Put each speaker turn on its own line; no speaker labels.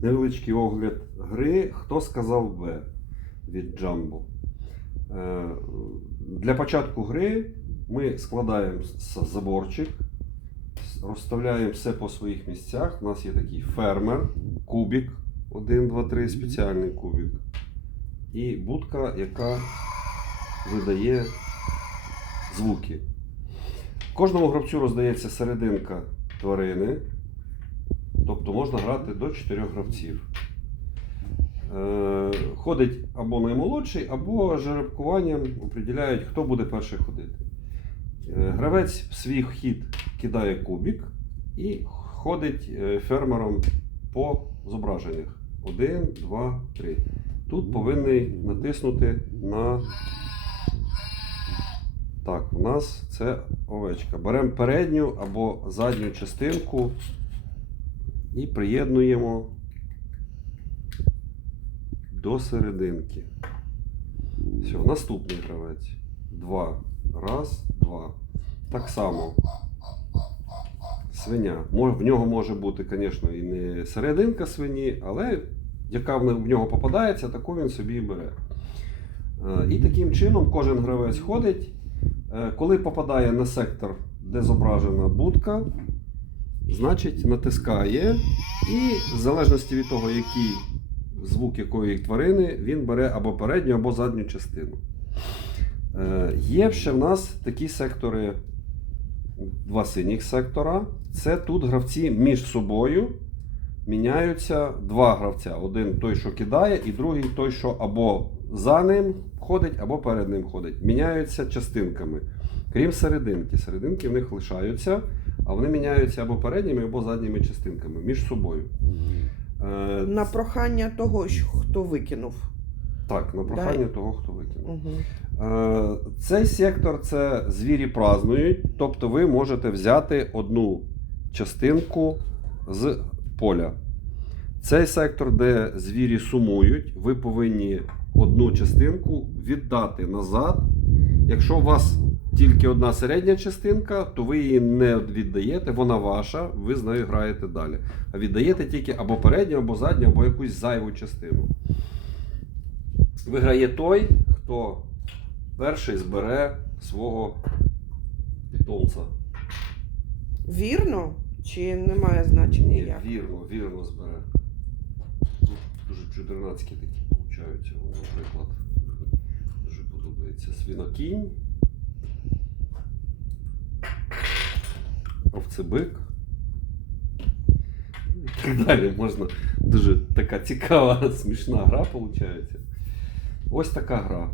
невеличкий огляд гри Хто сказав Б від Джамбо. Е, Для початку гри ми складаємо заборчик, розставляємо все по своїх місцях. У нас є такий фермер, кубик, 1, 2, 3, спеціальний кубик. І будка, яка видає звуки. Кожному гравцю роздається серединка тварини, тобто можна грати до 4 гравців. Е, Ходить або наймолодший, або жеребкуванням определяють, хто буде перший ходити. Е, Гравець в свій хід кидає кубик і ходить е, фермером по зображеннях. Один, два, три. Тут повинний натиснути на. Так, у нас це овечка. Беремо передню або задню частинку і приєднуємо до серединки. Все, наступний гравець. Два. Раз, два. Так само. Свиня. В нього може бути, звісно, і не серединка свині, але яка в нього попадається, таку він собі і бере. Е, І таким чином кожен гравець ходить. Е, Коли попадає на сектор, де зображена будка, значить натискає, і в залежності від того, який звук якої тварини, він бере або передню, або задню частину. Е, Є ще в нас такі сектори, два синіх сектора. Це тут гравці між собою міняються два гравця. Один той, що кидає, і другий той, що або за ним ходить, або перед ним ходить. Міняються частинками. Крім серединки. Серединки в них лишаються, а вони міняються або передніми, або задніми частинками між собою. Е,
На прохання того, хто викинув.
Так, на прохання того, хто викинув.
Угу.
Е, Цей сектор це звірі празнують, тобто ви можете взяти одну частинку з поля. Цей сектор, де звірі сумують, ви повинні одну частинку віддати назад. Якщо у вас тільки одна середня частинка, то ви її не віддаєте, вона ваша, ви з нею граєте далі. А віддаєте тільки або передню, або задню, або якусь зайву частину. Виграє той, хто перший збере свого питомця.
Вірно? Чи немає значення
Ні,
як?
вірно, вірно збере. Тут дуже чудернацькі такі получаються. Наприклад, дуже подобається свінокінь. Овцебик. І так далі можна. Дуже така цікава, смішна гра виходить. Ось така гра.